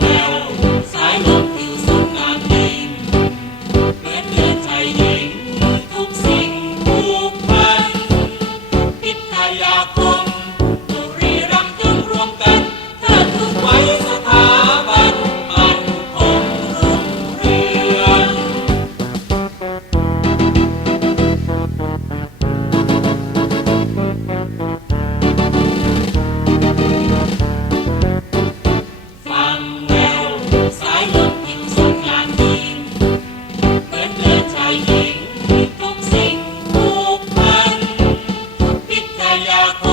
não. Yeah.